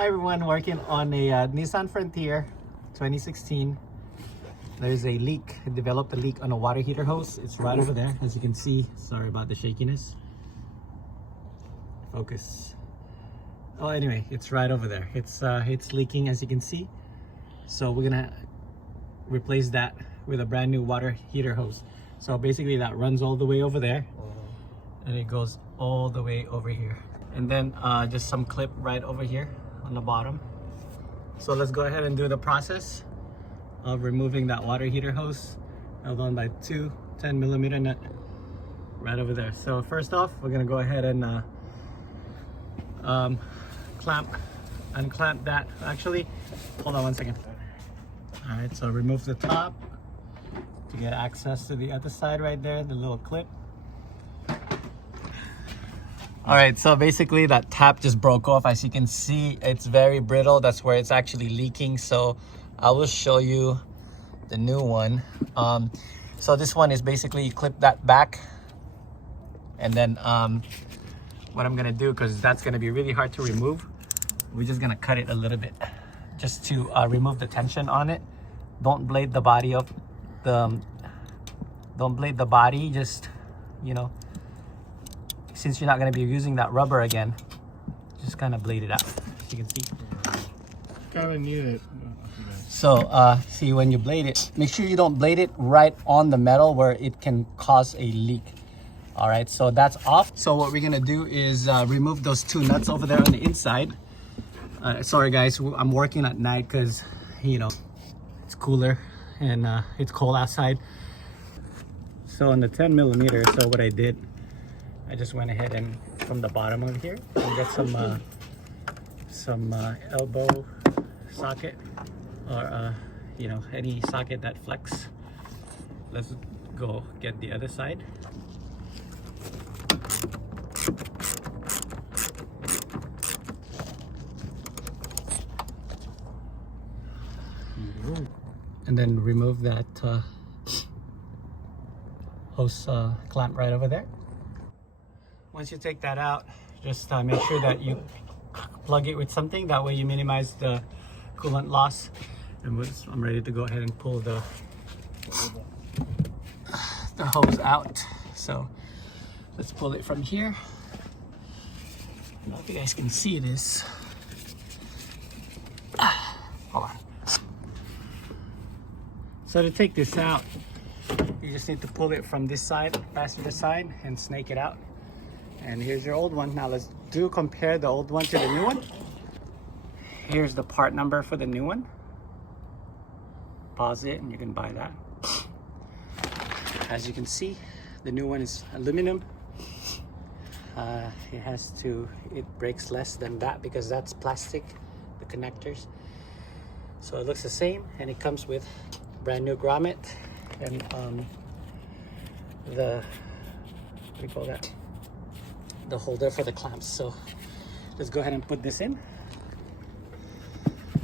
Hi everyone, working on a Nissan Frontier 2016. There's a leak. I developed a leak on a water heater hose. It's right over there, as you can see. Sorry about the shakiness. Focus. Oh, anyway, it's right over there. It's leaking, as you can see. So we're gonna replace that with a brand new water heater hose. So basically that runs all the way over there, and it goes all the way over here. And then just some clip right over here on the bottom. So let's go ahead and do the process of removing that water heater hose held on by two 10mm nut right over there. So first off, we're gonna go ahead and unclamp that. Actually, hold on one second. All right, so remove the top to get access to the other side right there, the little clip. All right, so basically that tap just broke off. As you can see, it's very brittle. That's where it's actually leaking. So I will show you the new one. So this one is basically you clip that back, and then what I'm gonna do, because that's gonna be really hard to remove, we're just gonna cut it a little bit just to remove the tension on it. Don't blade the body of the, don't blade the body, just, you know, since you're not going to be using that rubber again, just kind of blade it out, as you can see. Kind of need it. So see, when you blade it, make sure you don't blade it right on the metal where it can cause a leak. All right, so that's off. So what we're going to do is remove those two nuts over there on the inside. Sorry guys, I'm working at night because, you know, it's cooler and it's cold outside. So on the 10mm, so what I did, I just went ahead and from the bottom of here and get some elbow socket, or you know, any socket that flex. Let's go get the other side. And then remove that hose clamp right over there. Once you take that out, just make sure that you plug it with something. That way you minimize the coolant loss. And I'm ready to go ahead and pull the hose out. So let's pull it from here. I don't know if you guys can see this. Hold on. So to take this out, you just need to pull it from this side, passenger side, and snake it out. And here's your old one. Now let's compare the old one to the new one. Here's the part number for the new one. Pause it and you can buy that. As you can see, the new one is aluminum. It breaks less than that because that's plastic, the connectors. So it looks the same, and it comes with brand new grommet and what do you call that? The holder for the clamps. So let's go ahead and put this in.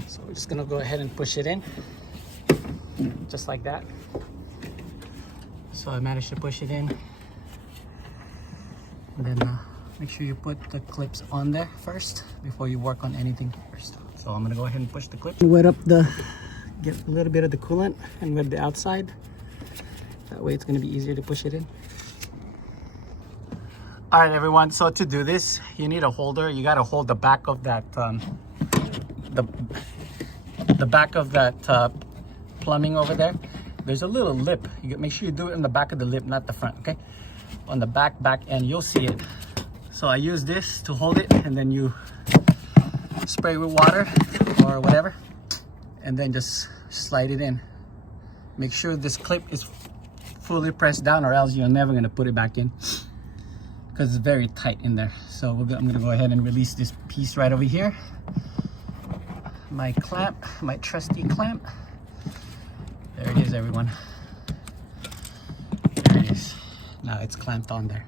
So we're just gonna go ahead and push it in just like that. So I managed to push it in, and then make sure you put the clips on there first before you work on anything first. So I'm gonna go ahead and push the clip, wet up get a little bit of the coolant and wet the outside. That way it's gonna be easier to push it in. All right, everyone, so to do this, you need a holder. You gotta hold the back of that, the back of that plumbing over there. There's a little lip. Make sure you do it in the back of the lip, not the front, okay? On the back end, you'll see it. So I use this to hold it, and then you spray with water or whatever, and then just slide it in. Make sure this clip is fully pressed down, or else you're never gonna put it back in, because it's very tight in there. So I'm gonna go ahead and release this piece right over here. My clamp, my trusty clamp. There it is, everyone. There it is. Now it's clamped on there.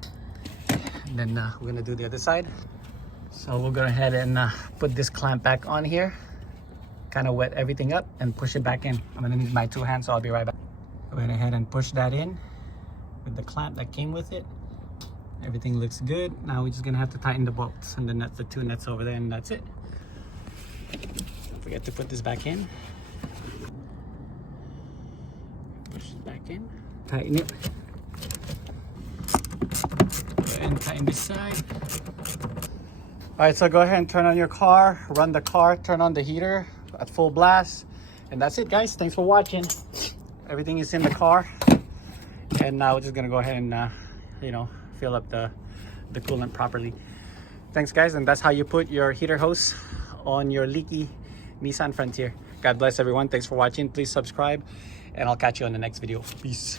And then we're gonna do the other side. So we'll go ahead and put this clamp back on here. Kind of wet everything up and push it back in. I'm gonna need my two hands, so I'll be right back. Go ahead and push that in with the clamp that came with it. Everything looks good. Now we're just gonna have to tighten the bolts, and then that's the two nuts over there, and that's it. Don't forget to put this back in. Push it back in. Tighten it. Go ahead and tighten this side. All right, so go ahead and turn on your car, run the car, turn on the heater at full blast. And that's it, guys. Thanks for watching. Everything is in the car. And now we're just gonna go ahead and, you know, fill up the coolant properly. Thanks, guys. And that's how you put your heater hose on your leaky Nissan Frontier. God bless everyone. Thanks for watching. Please subscribe, and I'll catch you on the next video. Peace.